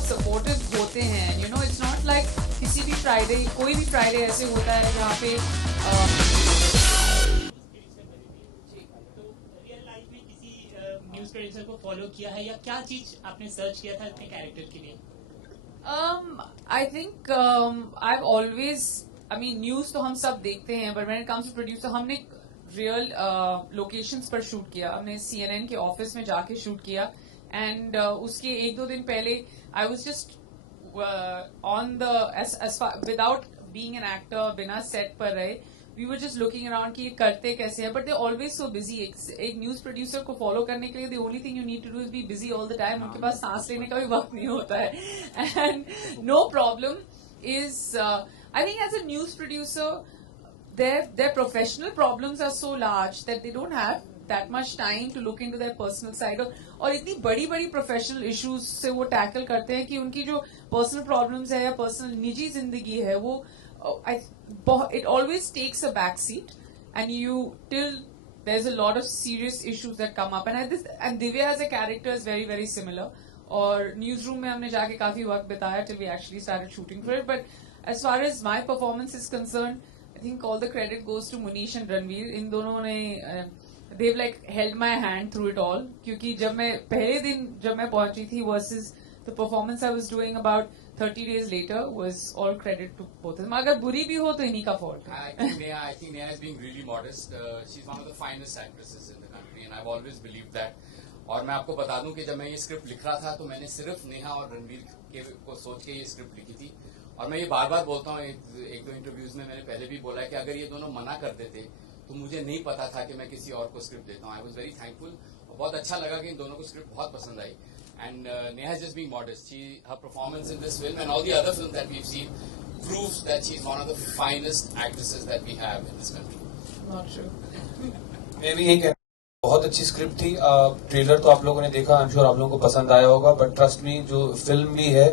बहुत सपोर्टिव होते हैं. You know, it's not like किसी भी फ्राइडे, कोई भी फ्राइडे ऐसे होता है जहाँ पे न्यूज़ प्रोड्यूसर को फॉलो किया है या क्या चीज आपने सर्च किया था अपने कैरेक्टर के लिए? I think I've always, I mean, news तो हम सब देखते हैं, but when it comes to producer, हमने रियल लोकेशंस पर शूट किया. हमने CNN के ऑफिस में जाके शूट किया. एंड उसके 1-2 दिन पहले I was just on the without being an actor, बिना सेट पर रहे, we were just looking around कि ये करते कैसे हैं. But they always so busy. एक न्यूज प्रोड्यूसर को फॉलो करने के लिए the only thing you need to do is be busy all the time. उनके पास सांस लेने का भी वक्त नहीं होता है. And no problem is I think as a news producer their professional problems are so large that they don't have that much time to look into their personal side. और इतनी बड़ी बड़ी प्रोफेशनल इश्यूज से वो tackle करते हैं कि उनकी जो पर्सनल प्रॉब्लम्स है या पर्सनल निजी जिंदगी है वो it always takes a back seat, and there's a lot of serious issues that come up, and Divya as a character is very very similar. और न्यूज़रूम में हमने जाके काफी वक्त बिताया till we actually started shooting for it. But as far as my performance is concerned, I think all the credit goes to Munish and Ranveer. इन दोनों ने they've like held my hand through it all. क्योंकि जब मैं पहले दिन जब मैं पहुंची थी versus the performance I was doing about 30 days later was all credit to both of them. अगर बुरी भी हो तो इन्हीं का fault है. I think Neha is being really modest. She's one of the finest actresses in the country, and I've always believed that. और मैं आपको बता दूं कि जब मैं ये स्क्रिप्ट लिख रहा था तो मैंने सिर्फ नेहा और रणवीर को सोच के ये स्क्रिप्ट लिखी थी. और मैं ये बार बार बोलता हूँ, एक दो इंटरव्यूज में मैंने पहले भी बोला है कि अगर ये दोनों मना कर देते तो मुझे नहीं पता था कि मैं किसी और को स्क्रिप्ट देता हूँ. आई वॉज वेरी थैंकफुल और बहुत अच्छा लगा कि इन दोनों को स्क्रिप्ट बहुत पसंद आई. And Neha is just being modest. हर performance in this film and all the other film that we have seen proves that she is one of the finest actresses that we have in this country. Not true. मैं भी यही कह, बहुत अच्छी script थी. Trailer तो आप लोगों ने देखा, आई एम श्योर आप लोगों को पसंद आया होगा. बट ट्रस्ट मी, जो फिल्म भी है,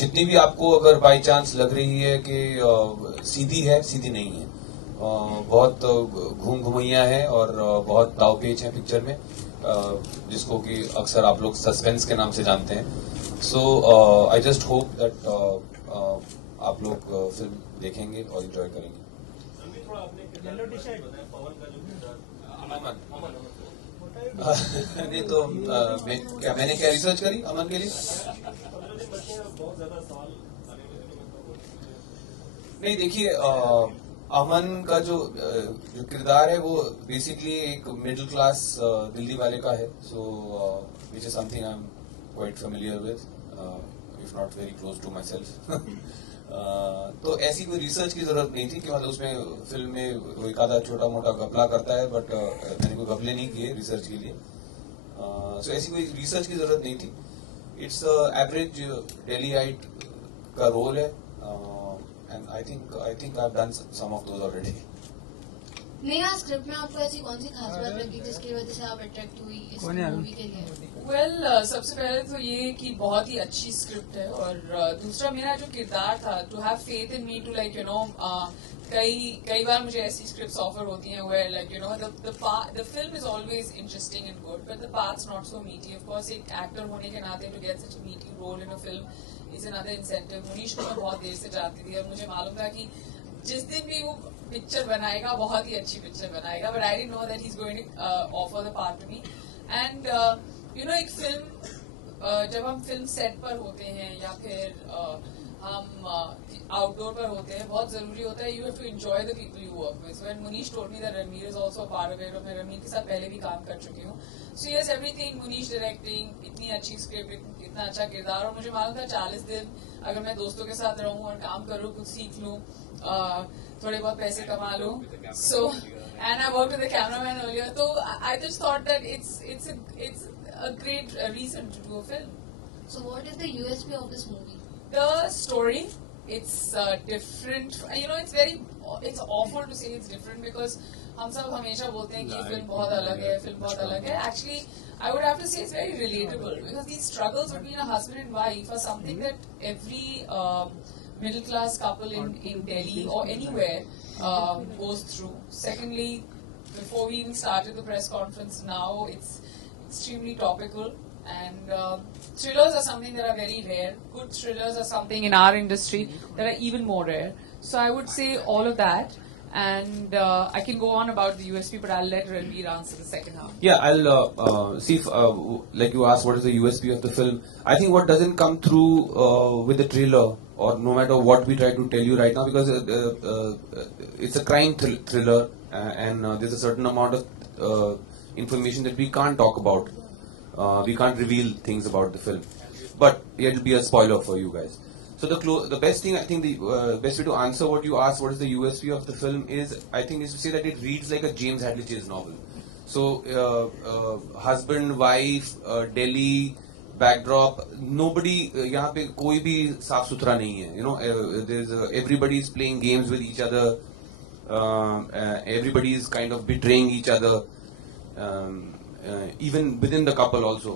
जितनी भी आपको अगर बाई चांस लग रही है कि सीधी है, सीधी नहीं है. बहुत घूम घुमैया है और बहुत दाव पेच है पिक्चर में, जिसको कि अक्सर आप लोग सस्पेंस के नाम से जानते हैं. सो आई जस्ट होप दैट आप लोग फिल्म देखेंगे और एंजॉय करेंगे. नहीं तो मैंने क्या रिसर्च करी अमन के लिए? नहीं, देखिए, अमन का जो किरदार है वो बेसिकली एक मिडिल क्लास दिल्ली वाले का है. So which is something I am quite familiar with, if not very close to myself. तो ऐसी कोई रिसर्च की जरूरत नहीं थी कि मतलब उसमें फिल्म में वो एक आधा छोटा मोटा घपला करता है, बट मैंने कोई घपले नहीं किए रिसर्च के लिए. सो ऐसी कोई रिसर्च की जरूरत नहीं थी. इट्स एवरेज डेलीहाइट का रोल है, and I think I have done some of those already. Neha, script में आपको ऐसी कौन सी खास बात लगी जिसकी वजह से आप अट्रैक्ट हुई इस मूवी के लिए? वेल, सबसे पहले तो ये कि बहुत ही अच्छी स्क्रिप्ट है, और दूसरा मेरा जो किरदार था, to have faith in me, to like you know, कई बार मुझे ऐसी स्क्रिप्ट्स ऑफर होती हैं where like you know the film is always interesting and good, but the parts not so meaty. Of course एक एक्टर होने के नाते to get such a meaty role in a film is another incentive. Munish को मैं बहुत देर से जानती थी और मुझे मालूम था कि जिस दिन भी वो पिक्चर बनाएगा बहुत ही अच्छी पिक्चर बनाएगा, but I didn't know that he is going to offer the part to me. And you know, एक फिल्म जब हम फिल्म सेट पर होते हैं या फिर हम आउटडोर पर होते हैं, बहुत जरूरी होता है you have to enjoy the people you work with. When Munish told me that Ranveer is also a part of it, और मैं रणवीर के साथ पहले भी काम कर चुकी हूँ. So yes, everything, Munish directing, इतनी अच्छी स्क्रिप्ट, इतना अच्छा किरदार, और मुझे मालूम था 40 दिन अगर मैं दोस्तों के साथ रहूं और काम करूं, कुछ सीख लूं, थोड़े बहुत पैसे कमा लूं. So and I work with the cameraman earlier, तो I just thought that it's a great reason to do a film. So what is the USP of this movie? The story, it's different. You know, it's awful to say it's different because हम सब हमेशा बोलते हैं कि film बहुत अलग है, film बहुत अलग है. Actually, I would have to say it's very relatable because these struggles between a husband and wife are something that every middle class couple in Delhi or anywhere goes through. Secondly, before we even started the press conference, now it's extremely topical, And thrillers are something that are very rare. Good thrillers are something in our industry that are even more rare. So I would say all of that. And I can go on about the USP, but I'll let Ranveer answer the second half. Yeah, I'll see if, like you asked, what is the USP of the film? I think what doesn't come through with the trailer, or no matter what we try to tell you right now, because it's a crime thriller, and there's a certain amount of information that we can't talk about. We can't reveal things about the film, but it'll be a spoiler for you guys. So the best thing, I think, the best way to answer what you asked, what is the USP of the film, is I think is to say that it reads like a James Hadley Chase novel. So husband, wife, Delhi backdrop, nobody यहाँ पे कोई भी साफ सुथरा नहीं है. You know, there's everybody is playing games with each other. Everybody is kind of betraying each other. Even within the couple also,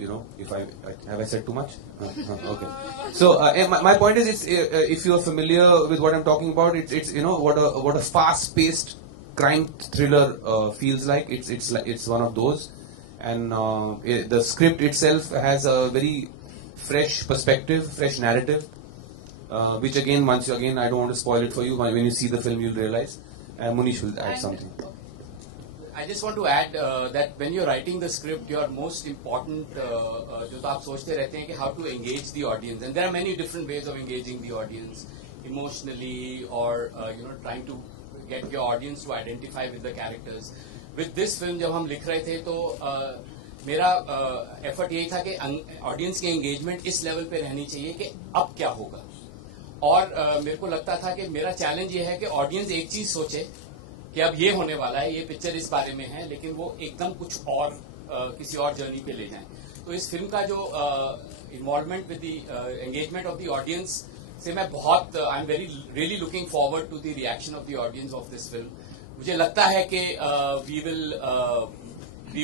you know, if have I said too much? Okay. So my point is, it's if you are familiar with what I'm talking about, it's you know what a fast-paced crime thriller feels like. It's one of those, and the script itself has a very fresh perspective, fresh narrative, which again, I don't want to spoil it for you. When you see the film, you'll realize. Munish will add something. I just want to add that when you're writing the script, your most important जो तो आप सोचते रहते हैं कि how to engage the audience, and there are many different ways of engaging the audience emotionally, or you know, trying to get your audience to identify with the characters. With this film जब हम लिख रहे थे तो मेरा effort यही था कि audience की engagement इस level पे रहनी चाहिए कि अब क्या होगा, और मेरे को लगता था कि मेरा challenge ये है कि audience एक चीज सोचे कि अब ये होने वाला है, ये पिक्चर इस बारे में है, लेकिन वो एकदम कुछ और किसी और जर्नी पे ले जाएं. तो इस फिल्म का जो involvement with the engagement of the audience से मैं बहुत I am really looking forward to the reaction of the audience of this film. मुझे लगता है कि we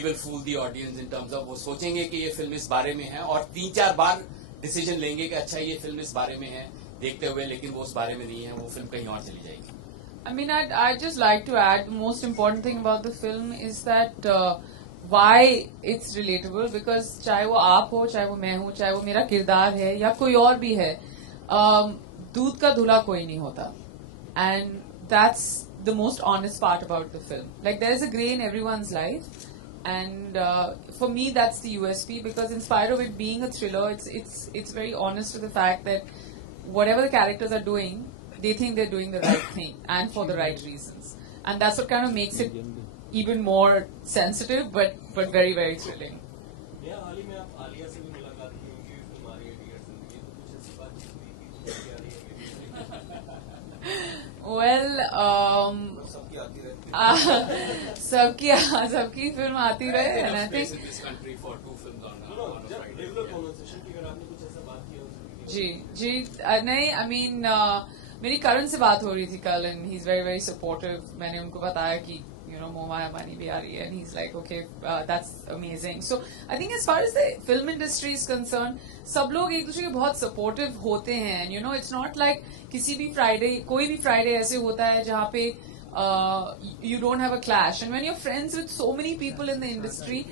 will fool the audience in terms of वो सोचेंगे कि ये फिल्म इस बारे में है, और 3-4 बार डिसीजन लेंगे कि अच्छा ये फिल्म इस बारे में है देखते हुए, लेकिन वो उस बारे में नहीं है, वो फिल्म कहीं और चली जाएगी. I mean, I'd just like to add, the most important thing about the film is that why it's relatable, because चाहे वो आप हो, चाहे वो मैं हूँ, चाहे वो मेरा किरदार है या कोई और भी है, दूध का धुला कोई नहीं होता. And that's the most honest part about the film. Like, there is a grey in everyone's life, and for me that's the USP, because in spite of it being a thriller, it's very honest to the fact that whatever the characters are doing, they think they're doing the right thing and for the right reasons, and that's what kind of makes it even more sensitive, but very, very thrilling. Yeah, हाल ही में आप आलिया से भी मुलाकात की होंगी, film आ रही है dear जिंदगी, तो कुछ ऐसी बातचीत हुई कि क्या रही है? Well, सबकी आती रहती है. सबकी फिल्म आती रहे, and I think in this country for 2 films on No, a जब Friday. रेगुलर कॉन्वर्सेशन की अगर आपने कुछ ऐसा बात किया हो जी नहीं, I mean मेरी करण से बात हो रही थी कल, and he's very, very supportive. मैंने उनको बताया कि you know मोह माया मनी भी आ रही है, and he's like okay, that's amazing. So I think as far as the film industry is concerned, सब लोग एक दूसरे के बहुत supportive होते हैं, and you know it's not like किसी भी Friday, कोई भी Friday ऐसे होता है जहाँ पे you don't have a clash, and when you're friends with so many people in the industry,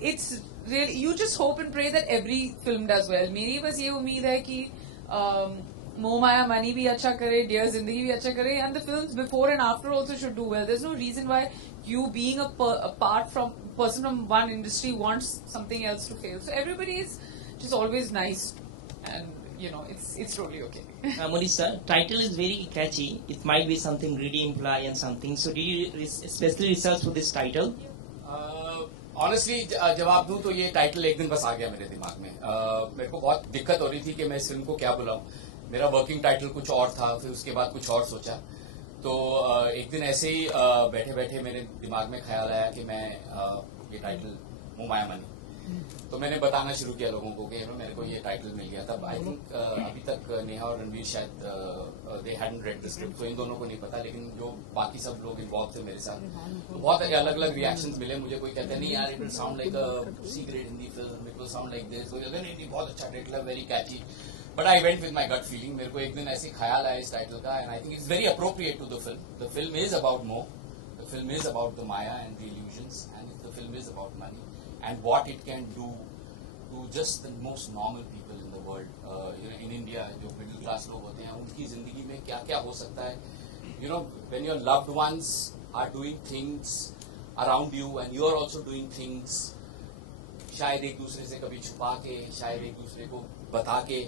it's really, you just hope and pray that every film does well. मेरी बस ये उम्मीद है कि मोह माया मनी भी अच्छा करे, डियर जिंदगी भी अच्छा करे, and the films before and after also should do well. There's no reason why you being a person from one industry wants something else to fail. So everybody is just always nice, and you know it's totally okay. Monish sir, title is very catchy. It might be something greedy imply and something. So do you especially research for this title? Honestly जवाब दूं तो ये title एक दिन बस आ गया मेरे दिमाग में. मेरे को बहुत दिक्कत हो रही थी कि मैं इस फिल्म को क्या बुलाऊं. मेरा वर्किंग टाइटल कुछ और था, फिर उसके बाद कुछ और सोचा. तो एक दिन ऐसे ही बैठे बैठे मेरे दिमाग में ख्याल आया कि मैं ये टाइटल मोह माया मनी, तो मैंने बताना शुरू किया लोगों को कि मेरे को ये टाइटल मिल गया. तब आई थिंक अभी तक नेहा और रणवीर शायद दे हैडंट रेड द स्क्रिप्ट, तो इन दोनों को नहीं पता, लेकिन जो बाकी सब लोग इन्वॉल्व थे मेरे साथ, तो बहुत अलग अलग रिएक्शंस मिले मुझे. कोई कहते नहीं यार, it will sound like a C grade Hindi film, it will sound like this, कोई कहते नहीं बहुत अच्छा टाइटल है, very catchy. But I went with my gut feeling. मेरे को एक दिन ऐसे ख्याल आया इस टाइटल का, and I think it's very appropriate to the film. The film is about moh, the film is about the maya and the illusions, and the film is about money and what it can do to just the most normal people in the world. In India, जो middle class लोग होते हैं, उनकी जिंदगी में क्या क्या हो सकता है. When your loved ones are doing things around you and you are also doing things, शायद एक दूसरे से कभी छुपा के, शायद एक दूसरे को बता के,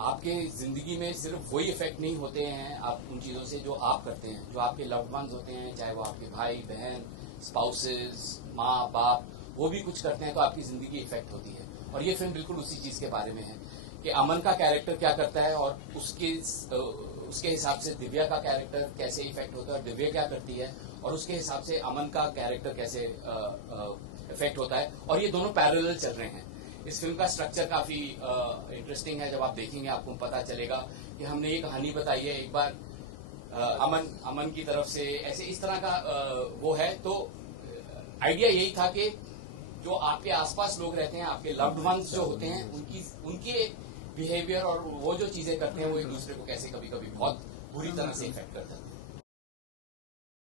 आपके जिंदगी में सिर्फ वही इफेक्ट नहीं होते हैं आप उन चीजों से जो आप करते हैं, जो आपके लव्ड वंस होते हैं, चाहे वो आपके भाई बहन, स्पाउसेस, माँ बाप, वो भी कुछ करते हैं तो आपकी जिंदगी इफेक्ट होती है. और ये फिल्म बिल्कुल उसी चीज के बारे में है कि अमन का कैरेक्टर क्या करता है और उसके हिसाब से दिव्या का कैरेक्टर कैसे इफेक्ट होता है और दिव्या क्या करती है और उसके हिसाब से अमन का कैरेक्टर कैसे इफेक्ट होता है. और ये दोनों पैरेलल चल रहे हैं. इस फिल्म का स्ट्रक्चर काफी इंटरेस्टिंग है. जब आप देखेंगे आपको पता चलेगा कि हमने ये कहानी बताई है. एक बार अमन की तरफ से ऐसे इस तरह का वो है. तो आइडिया यही था कि जो आपके आसपास लोग रहते हैं, आपके लव्ड वंस जो होते हैं, उनके बिहेवियर और वो जो चीजें करते हैं वो एक दूसरे को कैसे कभी कभी बहुत बुरी तरह से इफेक्ट करते हैं.